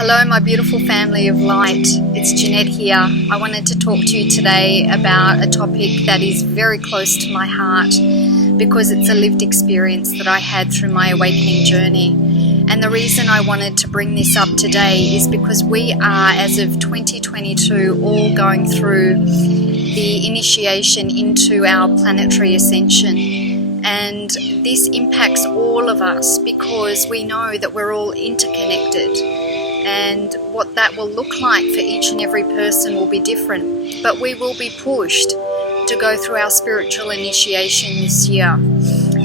Hello, my beautiful family of light. It's Jeanette here. I wanted to talk to you today about a topic that is very close to my heart because it's a lived experience that I had through my awakening journey. And the reason I wanted to bring this up today is because we are, as of 2022, all going through the initiation into our planetary ascension. And this impacts all of us because we know that we're all interconnected. And what that will look like for each and every person will be different. But we will be pushed to go through our spiritual initiation this year.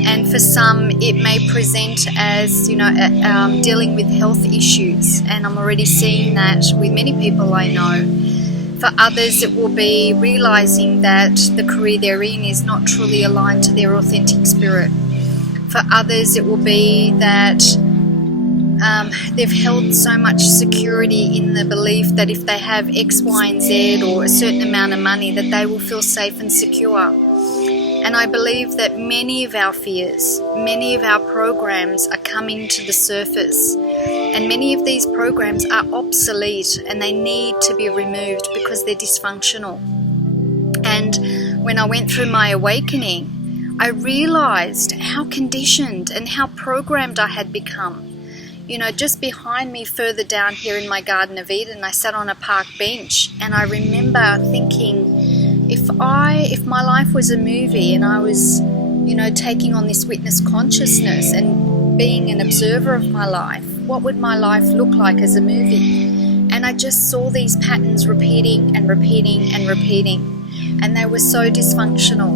And for some, it may present as, dealing with health issues. And I'm already seeing that with many people I know. For others, it will be realizing that the career they're in is not truly aligned to their authentic spirit. For others, it will be that they've held so much security in the belief that if they have X, Y, and Z or a certain amount of money, that they will feel safe and secure. And I believe that many of our fears, many of our programs are coming to the surface. And many of these programs are obsolete and they need to be removed because they're dysfunctional. And when I went through my awakening, I realized how conditioned and how programmed I had become. Just behind me, further down here in my Garden of Eden, I sat on a park bench and I remember thinking, if my life was a movie and I was, taking on this witness consciousness and being an observer of my life, what would my life look like as a movie? And I just saw these patterns repeating and repeating and repeating, and they were so dysfunctional.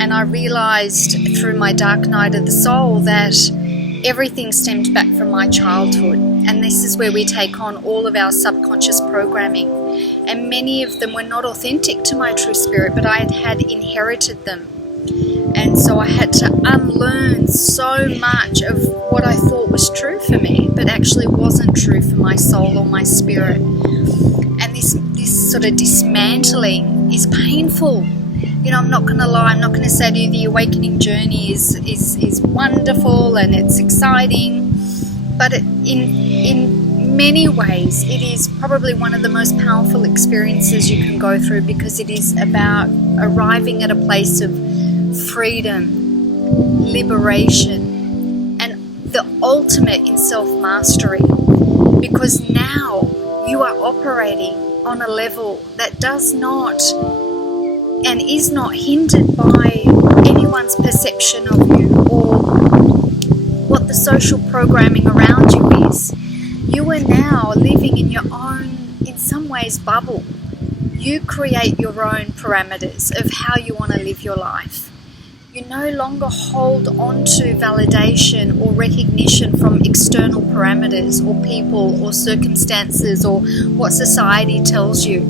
And I realized through my dark night of the soul that everything stemmed back from my childhood, and this is where we take on all of our subconscious programming, and many of them were not authentic to my true spirit, but I had inherited them. And so I had to unlearn so much of what I thought was true for me, but actually wasn't true for my soul or my spirit. And this sort of dismantling is painful. I'm not going to lie, I'm not going to say to you the awakening journey is wonderful and it's exciting, but in many ways it is probably one of the most powerful experiences you can go through, because it is about arriving at a place of freedom, liberation, and the ultimate in self-mastery, because now you are operating on a level that does not and is not hindered by anyone's perception of you or what the social programming around you is. You are now living in your own, in some ways, bubble. You create your own parameters of how you want to live your life. You no longer hold on to validation or recognition from external parameters or people or circumstances or what society tells you.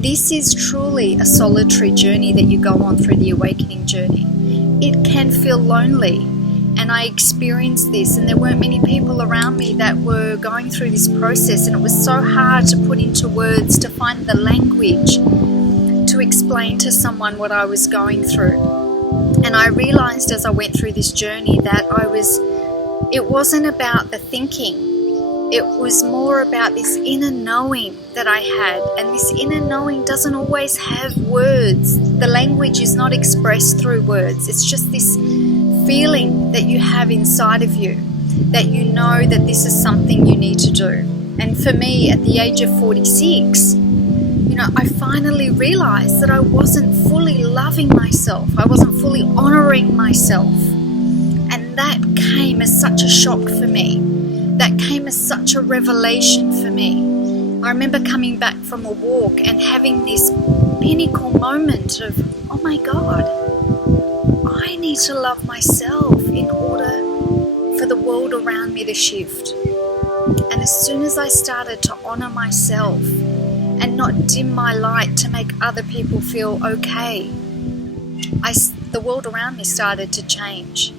This is truly a solitary journey that you go on through the awakening journey. It can feel lonely, and I experienced this, and there weren't many people around me that were going through this process, and it was so hard to put into words, to find the language to explain to someone what I was going through. And I realized as I went through this journey that it wasn't about the thinking. It was more about this inner knowing that I had, and this inner knowing doesn't always have words. The language is not expressed through words. It's just this feeling that you have inside of you, that you know that this is something you need to do. And for me, at the age of 46, I finally realized that I wasn't fully loving myself. I wasn't fully honoring myself. And that came as such a shock for me. That came as such a revelation for me. I remember coming back from a walk and having this pinnacle moment of, oh my God, I need to love myself in order for the world around me to shift. And as soon as I started to honor myself and not dim my light to make other people feel okay, the world around me started to change.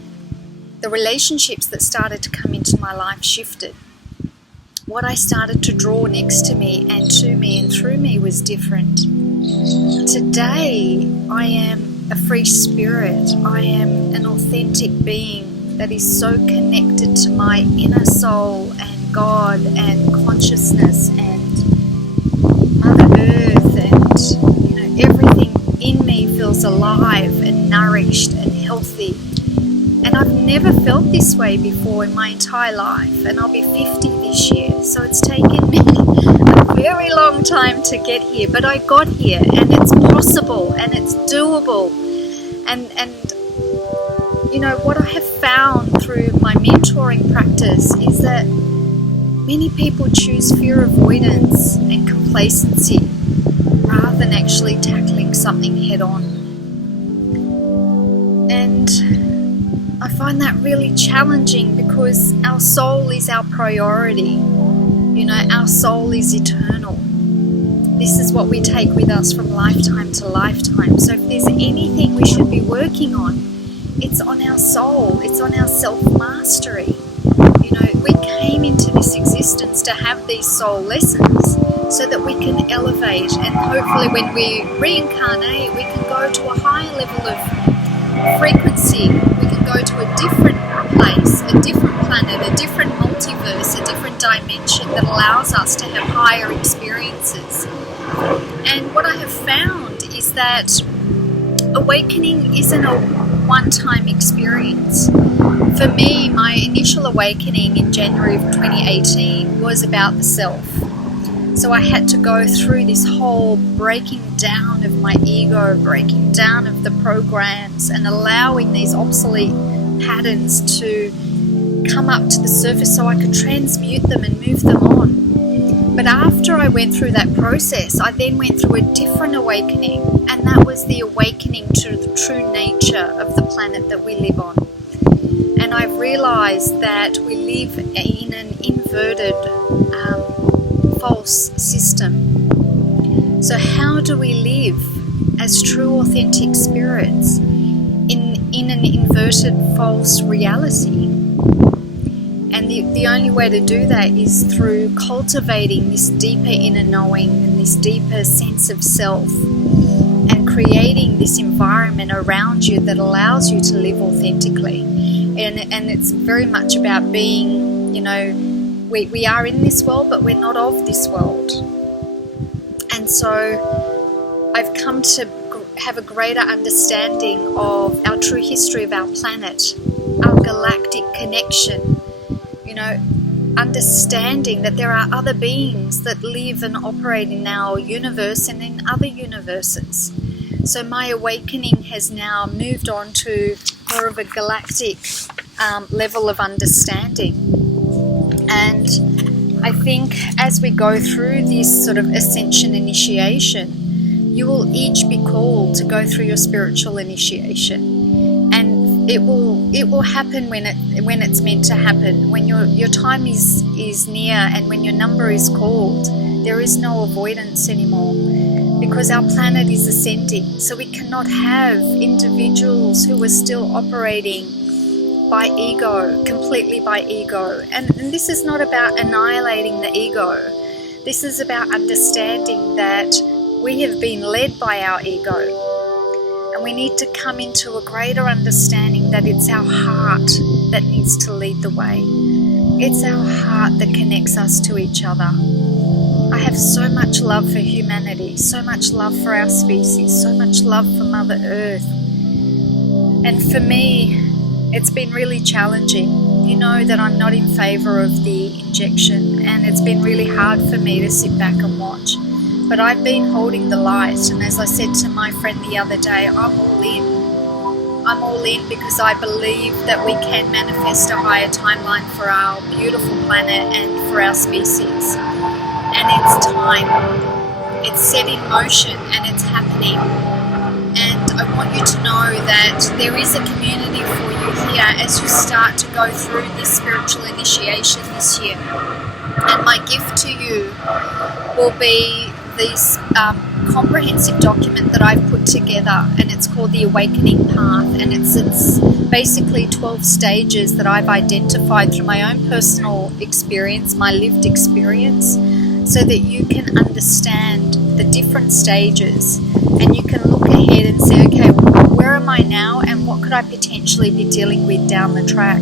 The relationships that started to come into my life shifted. What I started to draw next to me and to me and through me was different. Today, I am a free spirit. I am an authentic being that is so connected to my inner soul and God and consciousness and Mother Earth, and everything in me feels alive and nourished and healthy. And I've never felt this way before in my entire life, and I'll be 50 this year, so it's taken me a very long time to get here, but I got here, and it's possible and it's doable. And what I have found through my mentoring practice is that many people choose fear avoidance and complacency rather than actually tackling something head on. And I find that really challenging because our soul is our priority. Our soul is eternal. This is what we take with us from lifetime to lifetime. So if there's anything we should be working on, it's on our soul. It's on our self-mastery. We came into this existence to have these soul lessons so that we can elevate, and hopefully when we reincarnate, we can go to a higher level of frequency. We can go to a different place, a different planet, a different multiverse, a different dimension that allows us to have higher experiences. And what I have found is that awakening isn't a one-time experience. For me, my initial awakening in January of 2018 was about the self. So I had to go through this whole breaking down of my ego, breaking down of the programs, and allowing these obsolete patterns to come up to the surface so I could transmute them and move them on. But after I went through that process, I then went through a different awakening, and that was the awakening to the true nature of the planet that we live on. And I've realized that we live in an inverted, false system. So how do we live as true, authentic spirits in an inverted, false reality? And the only way to do that is through cultivating this deeper inner knowing and this deeper sense of self, and creating this environment around you that allows you to live authentically. And it's very much about being, we are in this world, but we're not of this world. And so I've come to have a greater understanding of our true history of our planet, our galactic connection, understanding that there are other beings that live and operate in our universe and in other universes. So my awakening has now moved on to more of a galactic level of understanding. And I think as we go through this sort of ascension initiation, you will each be called to go through your spiritual initiation. And it will happen when it's meant to happen. When your time is near and when your number is called, there is no avoidance anymore, because our planet is ascending. So we cannot have individuals who are still operating by ego, completely by ego. And this is not about annihilating the ego. This is about understanding that we have been led by our ego. And we need to come into a greater understanding that it's our heart that needs to lead the way. It's our heart that connects us to each other. I have so much love for humanity, so much love for our species, so much love for Mother Earth. And for me, it's been really challenging. You know that I'm not in favor of the injection, and it's been really hard for me to sit back and watch. But I've been holding the light, and as I said to my friend the other day, I'm all in. I'm all in because I believe that we can manifest a higher timeline for our beautiful planet and for our species. And it's time. It's set in motion and it's happening. And I want you to know that there is a community for you here as you start to go through this spiritual initiation this year. And my gift to you will be this comprehensive document that I've put together, and it's called the Awakening Path, and it's basically 12 stages that I've identified through my own personal experience, my lived experience, so that you can understand the different stages and you can look ahead and say, okay, where am I now and what could I potentially be dealing with down the track?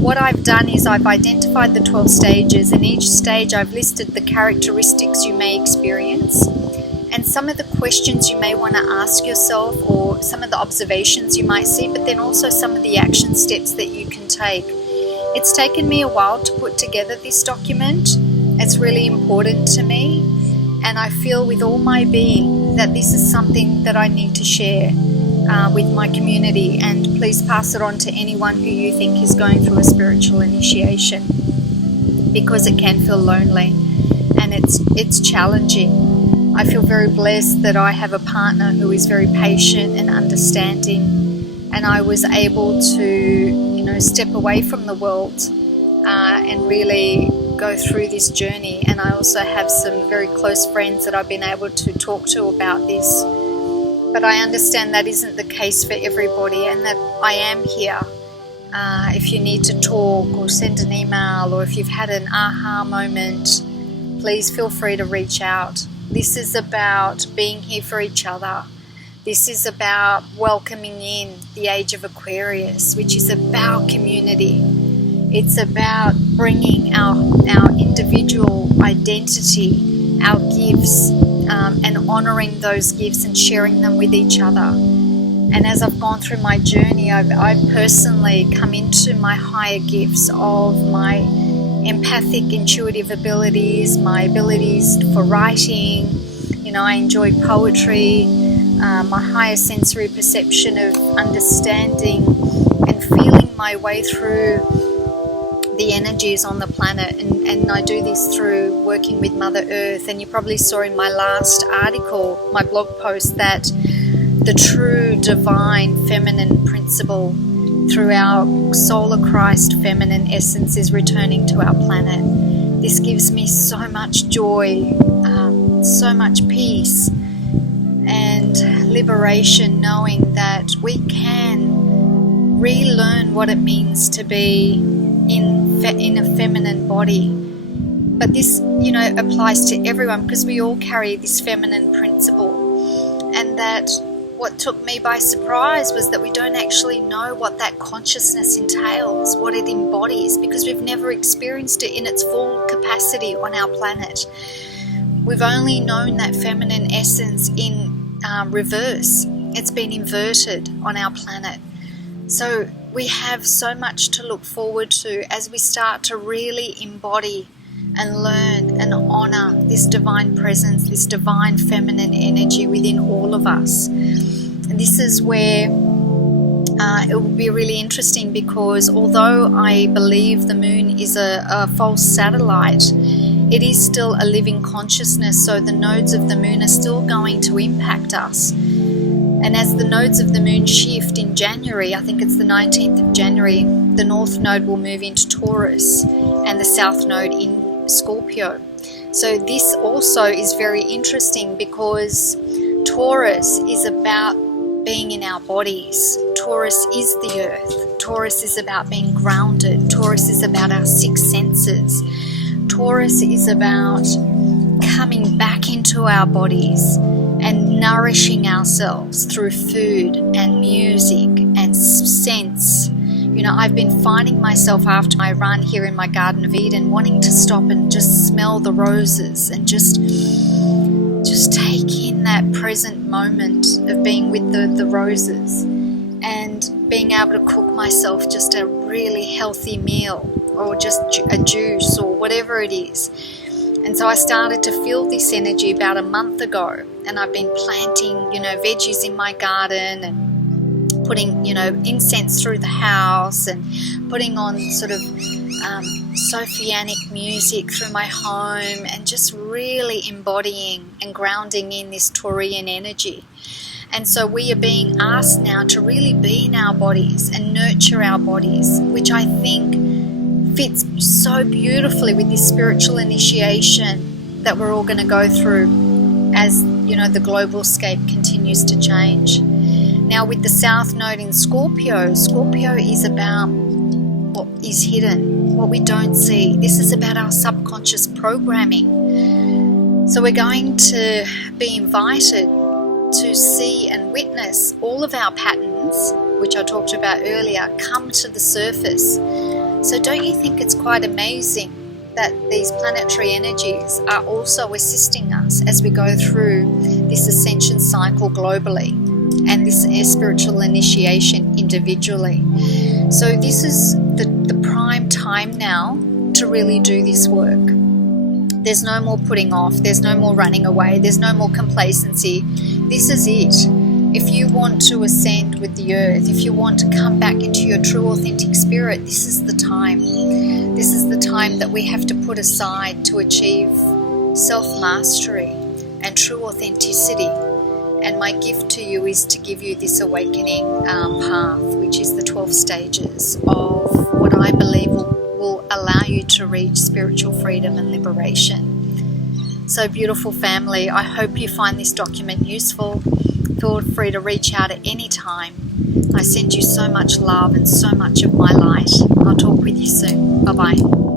what I've done is I've identified the 12 stages, and each stage I've listed the characteristics you may experience and some of the questions you may want to ask yourself, or some of the observations you might see, but then also some of the action steps that you can take. It's taken me a while to put together this document. It's really important to me, and I feel with all my being that this is something that I need to share with my community, and please pass it on to anyone who you think is going through a spiritual initiation, because it can feel lonely and it's challenging. I feel very blessed that I have a partner who is very patient and understanding, and I was able to step away from the world and really go through this journey. And I also have some very close friends that I've been able to talk to about this. But I understand that isn't the case for everybody, and that I am here. If you need to talk or send an email, or if you've had an aha moment, please feel free to reach out. This is about being here for each other. This is about welcoming in the age of Aquarius, which is about community. It's about bringing our individual identity, our gifts, and honouring those gifts and sharing them with each other. And as I've gone through my journey, I've personally come into my higher gifts of my empathic, intuitive abilities, my abilities for writing. I enjoy poetry, my higher sensory perception of understanding and feeling my way through the energies on the planet, and I do this through working with Mother Earth. And you probably saw in my last article, my blog post, that the true divine feminine principle through our solar Christ feminine essence is returning to our planet. This gives me so much joy, so much peace and liberation, knowing that we can relearn what it means to be in a feminine body. But this applies to everyone, because we all carry this feminine principle. And that what took me by surprise was that we don't actually know what that consciousness entails, what it embodies, because we've never experienced it in its full capacity on our planet. We've only known that feminine essence in reverse. It's been inverted on our planet. So we have so much to look forward to as we start to really embody and learn and honour this divine presence, this divine feminine energy within all of us. And this is where it will be really interesting, because although I believe the moon is a false satellite, it is still a living consciousness, so the nodes of the moon are still going to impact us. And as the nodes of the moon shift in January, I think it's the 19th of January, the north node will move into Taurus and the south node in Scorpio. So this also is very interesting, because Taurus is about being in our bodies. Taurus is the earth. Taurus is about being grounded. Taurus is about our six senses. Taurus is about coming back into our bodies and nourishing ourselves through food and music and sense. I've been finding myself after my run here in my Garden of Eden wanting to stop and just smell the roses and just take in that present moment of being with the roses, and being able to cook myself just a really healthy meal, or just a juice or whatever it is. And so I started to feel this energy about a month ago, and I've been planting, veggies in my garden, and putting, incense through the house, and putting on sort of Sophianic music through my home, and just really embodying and grounding in this Taurian energy. And so we are being asked now to really be in our bodies and nurture our bodies, which I think fits so beautifully with this spiritual initiation that we're all going to go through as, the global scape continues to change. Now with the South Node in Scorpio, Scorpio is about what is hidden, what we don't see. This is about our subconscious programming. So we're going to be invited to see and witness all of our patterns, which I talked about earlier, come to the surface. So don't you think it's quite amazing that these planetary energies are also assisting us as we go through this ascension cycle globally and this spiritual initiation individually? So this is the prime time now to really do this work. There's no more putting off, there's no more running away, there's no more complacency. This is it. If you want to ascend with the earth, if you want to come back into your true authentic spirit, this is the time. This is the time that we have to put aside to achieve self-mastery and true authenticity. And my gift to you is to give you this awakening path, which is the 12 stages of what I believe will allow you to reach spiritual freedom and liberation. So beautiful family, I hope you find this document useful. Feel free to reach out at any time. I send you so much love and so much of my light. I'll talk with you soon. Bye-bye.